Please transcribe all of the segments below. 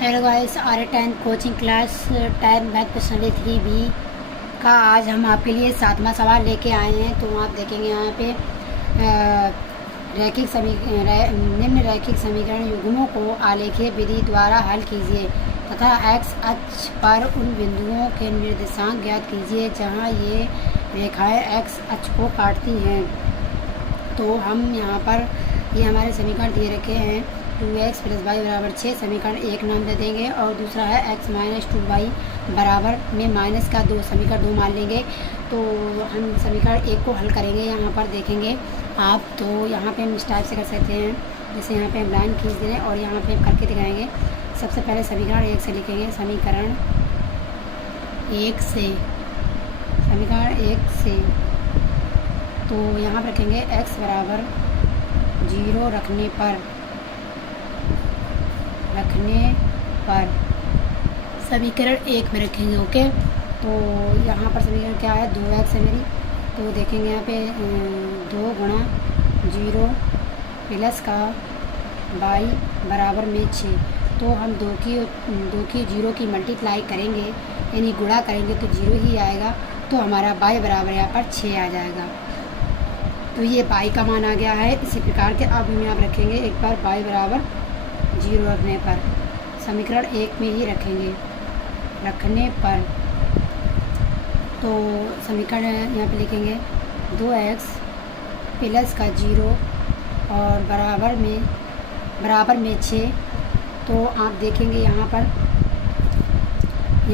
Hello guys, R10 coaching class 10 math personally 3B का आज हम आपके लिए 7वां सवाल लेके आए हैं। तो आप देखेंगे यहाँ पे निम्न रैखिक समीकरण युग्मों को आलेखीय विधि द्वारा हल कीजिए तथा एक्स अक्ष पर उन बिंदुओं के निर्देशांक ज्ञात कीजिए जहाँ ये रेखाएं एक्स अक्ष को काटती हैं। तो हम यहाँ पर ये हमारे समीकरण दिए रखे हैं। 2x + y = 6 समीकरण एक नाम दे देंगे और दूसरा है x - 2y बराबर में माइनस का 2 समीकरण 2 मान लेंगे। तो हम समीकरण एक को हल करेंगे। यहाँ पर देखेंगे आप, तो यहाँ पे हम इस टाइप से कर सकते हैं, जैसे यहाँ पे हम लाइन खींच दें और यहाँ पे करके दिखाएंगे। सबसे पहले समीकरण एक से लिखेंगे, समीकरण एक से तो यहाँ पर रखेंगे x बराबर 0 रखने पर समीकरण एक में रखेंगे। ओके, तो यहाँ पर समीकरण क्या है, 2x है मेरी। तो देखेंगे यहाँ पे 2 गुणा 0 प्लस का y बराबर में 6। तो हम 2 की 0 की मल्टीप्लाई करेंगे, यानी गुणा करेंगे तो 0 ही आएगा। तो हमारा y बराबर यहाँ पर 6 आ जाएगा। तो ये y का मान आ गया है। इसी प्रकार के अब हम यहाँ पर रखेंगे एक बार y बराबर 0 रखने पर, समीकरण एक में ही रखने पर तो समीकरण यहाँ पे लिखेंगे 2x प्लस का 0 और बराबर में 6। तो आप देखेंगे यहाँ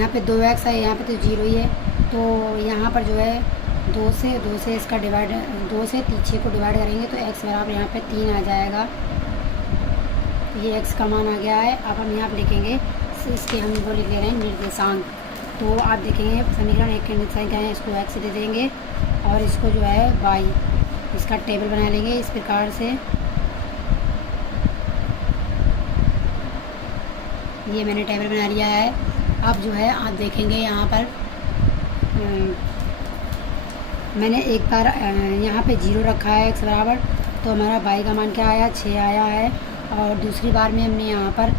पे 2x है, यहाँ पे तो 0 ही है। तो यहाँ पर जो है 2 से इसका डिवाइड, 2 से 6 को डिवाइड करेंगे तो x बराबर यहाँ पे 3 आ जाएगा। ये x का मान आ गया है। अब हम यहाँ पर लिखेंगे, इसके हम वो लिख ले रहे हैं निर्देशांक। तो आप देखेंगे समीकरण एक के निर्देशांक क्या है, इसको x दे देंगे और इसको जो है y, इसका टेबल बना लेंगे इस प्रकार से। ये मैंने टेबल बना लिया है। अब जो है आप देखेंगे यहाँ पर मैंने एक बार यहाँ पे 0 रखा है x बराबर, तो हमारा y का मान क्या आया, 6 आया है। और दूसरी बार में हमने यहाँ पर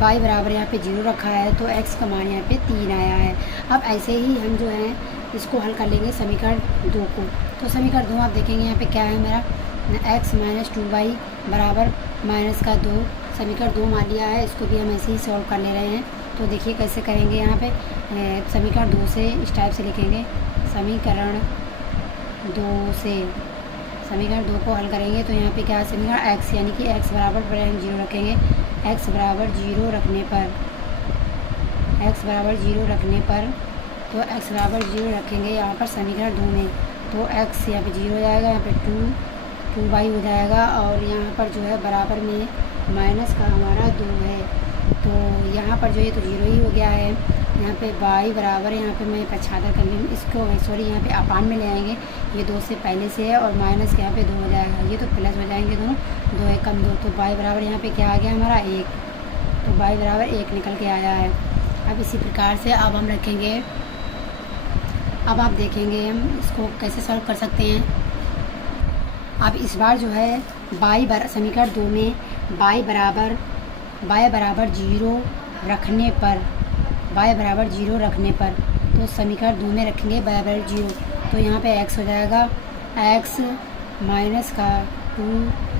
y बराबर यहाँ पे 0 रखा है, तो x का मान यहाँ पे 3 आया है। अब ऐसे ही हम जो है इसको हल कर लेंगे समीकरण 2 को। तो समीकरण 2 आप देखेंगे यहाँ पे क्या है मेरा, x - 2y बराबर माइनस का 2 समीकरण 2 मान लिया है। इसको भी हम ऐसे ही सॉल्व कर ले रहे हैं। तो देखिए कैसे करेंगे। यहाँ पे समीकरण 2 से इस टाइप से लिखेंगे, समीकरण 2 को हल करेंगे। तो यहाँ पे क्या है, समीकरण x यानी कि x बराबर 0 रखेंगे। x बराबर 0 रखने पर तो x बराबर 0 रखेंगे यहाँ पर समीकरण 2 में। तो x यहाँ पे 0 हो जाएगा, यहाँ पे 2y हो जाएगा और यहाँ पर जो है बराबर में माइनस का हमारा 2 है। तो यहाँ पर जो है तो 0 ही हो गया है। यहाँ पे y बराबर, यहाँ पे मैं पछाड़ा कर लूँ इसको, सॉरी यहाँ पे अपान में ले आएंगे, ये 2 से पहले से है और माइनस के यहाँ पे 2 हो जाएगा, ये तो प्लस हो जाएंगे दोनों, 2 1 कम 2। तो y बराबर यहाँ पे क्या आ गया हमारा 1। तो y बराबर 1 निकल के आया है। अब इसी प्रकार से अब हम रखेंगे, अब आप देखेंगे हम इसको कैसे सॉल्व कर सकते हैं। अब इस बार जो है समीकरण 2 में y बराबर 0 रखने पर तो समीकरण 2 में रखेंगे y बराबर 0। तो यहाँ पे x हो जाएगा, x माइनस का 2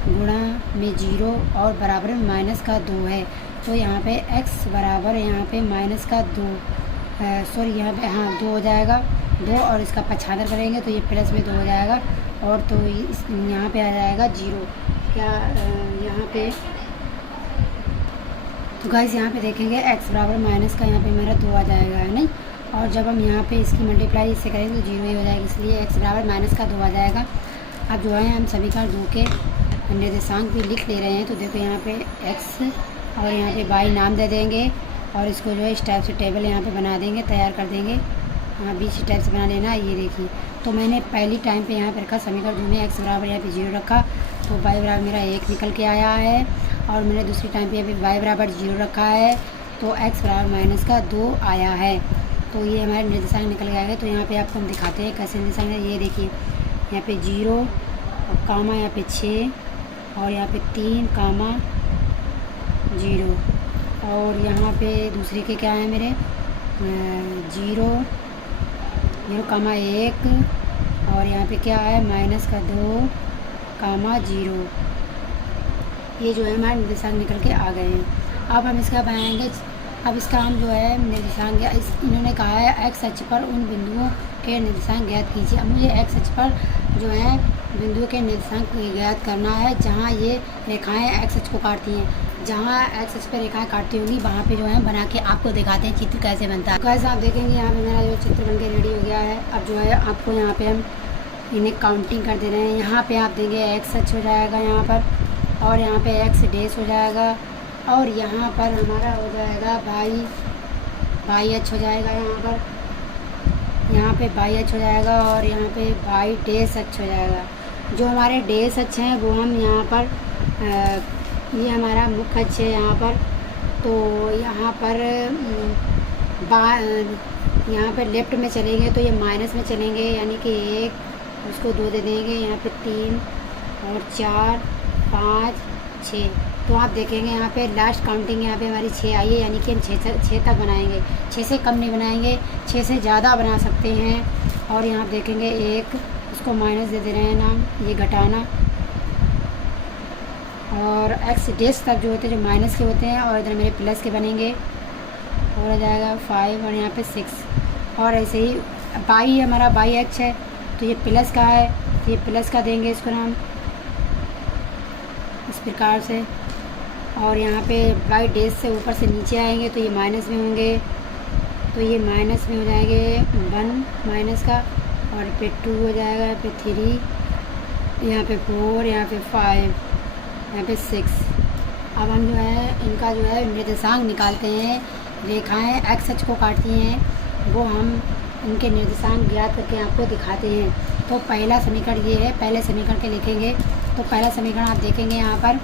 गुणा में 0 और बराबर में माइनस का 2 है। तो यहाँ पे x बराबर यहाँ पे माइनस का 2, सॉरी यहाँ पे 2 हो जाएगा, 2 और इसका पछाड़ा करेंगे तो ये प्लस में 2 हो जाएगा। और तो यहाँ पे आ जाएगा 0 क्या यहाँ पे। तो गाइस यहाँ पे देखेंगे x बराबर माइनस का यहाँ पे मेरा 2 आ जाएगा, है नहीं। और जब हम यहाँ पे इसकी मल्टीप्लाई इससे करेंगे तो 0 ही हो जाएगा, इसलिए x बराबर माइनस का 2 आ जाएगा। अब जो है हम समीकरण 2 के निर्देशांक भी लिख ले रहे हैं। तो देखो यहाँ पे x और यहाँ पे y नाम दे देंगे और इसको जो है इस टाइप से टेबल यहाँ पे बना देंगे, तैयार कर देंगे। हाँ, बीच टाइप से बना लेना। ये देखिए, तो मैंने पहली टाइम पे यहाँ पे रखा समीकरण 2 में x बराबर यहाँ पे 0 रखा, तो y बराबर मेरा 1 निकल के आया है। और मैंने दूसरी टाइम पे यहाँ पे y बराबर 0 रखा है, तो x बराबर माइनस का 2 आया है। तो ये हमारे निर्देशांक निकल गया है। तो यहाँ पे आपको हम दिखाते हैं कैसे निर्देशांक है। ये देखिए यहाँ पे 0 और कामा यहाँ पे 6 और यहाँ पे 3 कामा 0। और यहाँ पे दूसरे के क्या है मेरे 0 0,1 और यहाँ पे क्या है -2,0। ये जो है हमारे निर्देशांक निकल के आ गए हैं। अब हम इसका बनाएंगे। अब इसका हम जो है निर्देशांक इन्होंने कहा है एक्स अक्ष पर उन बिंदुओं के निर्देशांक ज्ञात कीजिए। अब मुझे एक्स अक्ष पर जो है बिंदुओं के निर्देशांक ज्ञात करना है जहाँ ये रेखाएं एक्स अक्ष को काटती हैं। जहाँ एक्स अक्ष पर रेखाएं काटती होंगी वहाँ पे जो है बना के आपको दिखाते हैं चित्र कैसे बनता है। कैसे आप देखेंगे यहाँ पे मेरा जो चित्र बन के रेडी हो गया है। अब जो है आपको यहाँ पे हम इन्हें काउंटिंग कर दे रहे हैं। यहाँ पे आप देंगे एक्स अक्ष हो जाएगा यहाँ पर, और यहाँ पे एक्स डैश हो जाएगा, और यहाँ पर हमारा हो जाएगा वाई अक्ष हो जाएगा यहाँ पे वाई अक्ष हो जाएगा, और यहाँ पे वाई डैश अक्ष हो जाएगा। जो हमारे डैश अक्ष हैं वो हम यहाँ पर ये हमारा मुख्य अक्ष है यहाँ पर। तो यहाँ पर यहाँ पे लेफ्ट में चलेंगे तो ये माइनस में चलेंगे, यानी कि 1 उसको 2 दे देंगे। यहाँ पे 3 और 4 5 6। तो आप देखेंगे यहाँ पे लास्ट काउंटिंग यहाँ पे हमारी 6 आई है, यानी कि हम 6 तक बनाएंगे। 6 से कम नहीं बनाएंगे, 6 से ज़्यादा बना सकते हैं। और यहाँ देखेंगे 1 उसको माइनस दे रहे हैं नाम, ये घटाना। और एक्स डैश तक जो होते हैं जो माइनस के होते हैं, और इधर मेरे प्लस के बनेंगे, और हो जाएगा 5 और यहाँ पे 6। और ऐसे ही बाई हमारा बाई अक्ष है तो ये प्लस का है, तो ये प्लस का देंगे इसको नाम इस प्रकार से। और यहाँ पे वाई डैश से ऊपर से नीचे आएंगे तो ये माइनस में होंगे, तो ये माइनस में हो जाएंगे 1 माइनस का, और पे 2 हो जाएगा, यहाँ पे 3, यहाँ पे 4, यहाँ पे 5, यहाँ पे 6। अब हम जो है इनका जो है निर्देशांक निकालते हैं। रेखाएं एक्स अक्ष को काटती हैं वो हम इनके निर्देशांक ज्ञात करके आपको दिखाते हैं। तो पहला समीकरण ये है, पहले समीकरण के लिखेंगे। तो पहला समीकरण आप देखेंगे यहाँ पर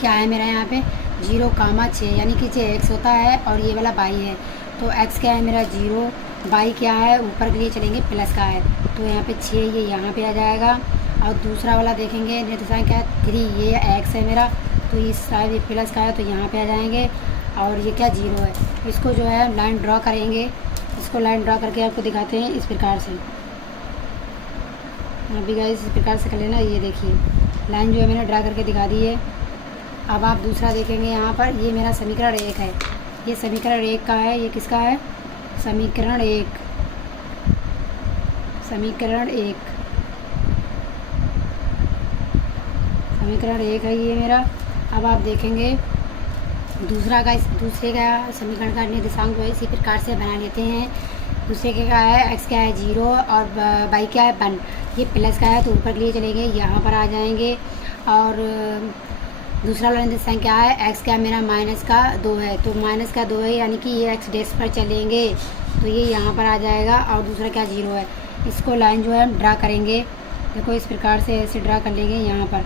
क्या है मेरा, यहाँ पे 0,6 यानी कि जो एक्स होता है और ये वाला बाई है। तो एक्स क्या है मेरा 0, बाई क्या है ऊपर के लिए चलेंगे प्लस का है, तो यहाँ पे 6 ये यहाँ पे आ जाएगा। और दूसरा वाला देखेंगे निर्देशांक क्या है 3, ये एक्स है मेरा, तो इस साइड ये प्लस का है तो यहाँ पे आ जाएंगे। और ये क्या 0 है, इसको जो है लाइन ड्रॉ करेंगे। इसको लाइन ड्रॉ करके आपको दिखाते हैं इस प्रकार से। अभी गाइस इस प्रकार से कर लेना। ये देखिए लाइन जो है मैंने ड्रा करके दिखा दी है। अब आप दूसरा देखेंगे यहाँ पर, ये मेरा समीकरण 1 है। ये समीकरण 1 का है, ये किसका है समीकरण 1 है ये मेरा। अब आप देखेंगे दूसरे का समीकरण का निर्देशांक जो है इसी प्रकार से बना लेते हैं। दूसरे के क्या है एक्स क्या है 0 और वाई क्या है 1, ये प्लस का है तो ऊपर के लिए चलेंगे, यहाँ पर आ जाएंगे। और दूसरा वाला निर्देशांक क्या है एक्स क्या मेरा -2 है, तो -2 है यानी कि ये एक्स डैश पर चलेंगे तो ये यहाँ पर आ जाएगा। और दूसरा क्या 0 है, इसको लाइन जो है हम ड्रा करेंगे। देखो इस प्रकार से ऐसे ड्रा कर लेंगे यहाँ पर।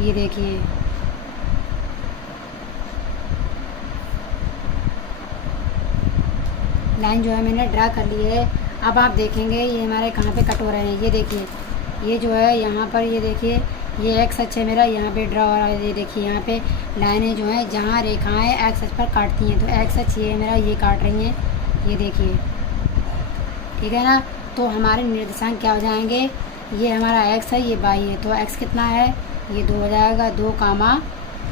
ये देखिए लाइन जो है मैंने ड्रा कर ली है। अब आप देखेंगे ये हमारे कहाँ पे कट हो रहे हैं। ये देखिए ये जो है यहाँ पर, ये देखिए ये एक्स अक्ष है मेरा, यहाँ पे ड्रा हो रहा है। ये देखिए यहाँ पे लाइनें जो हैं जहाँ रेखाएं एक्स अक्ष पर काटती हैं, तो एक्स अक्ष ये मेरा ये काट रही हैं, ये देखिए ठीक है ना। तो हमारे निर्देशांक क्या हो जाएंगे, ये हमारा एक्स है, ये वाई है, तो एक्स कितना है ये 2 हो जाएगा, 2 कामा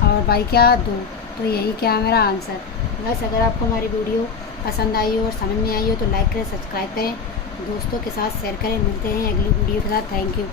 और वाई क्या 2। तो यही क्या है मेरा आंसर। बस अगर आपको हमारी वीडियो पसंद आई हो और समझ में आई हो तो लाइक करें, सब्सक्राइब करें, दोस्तों के साथ शेयर करें। मिलते हैं अगली वीडियो के साथ। Thank you.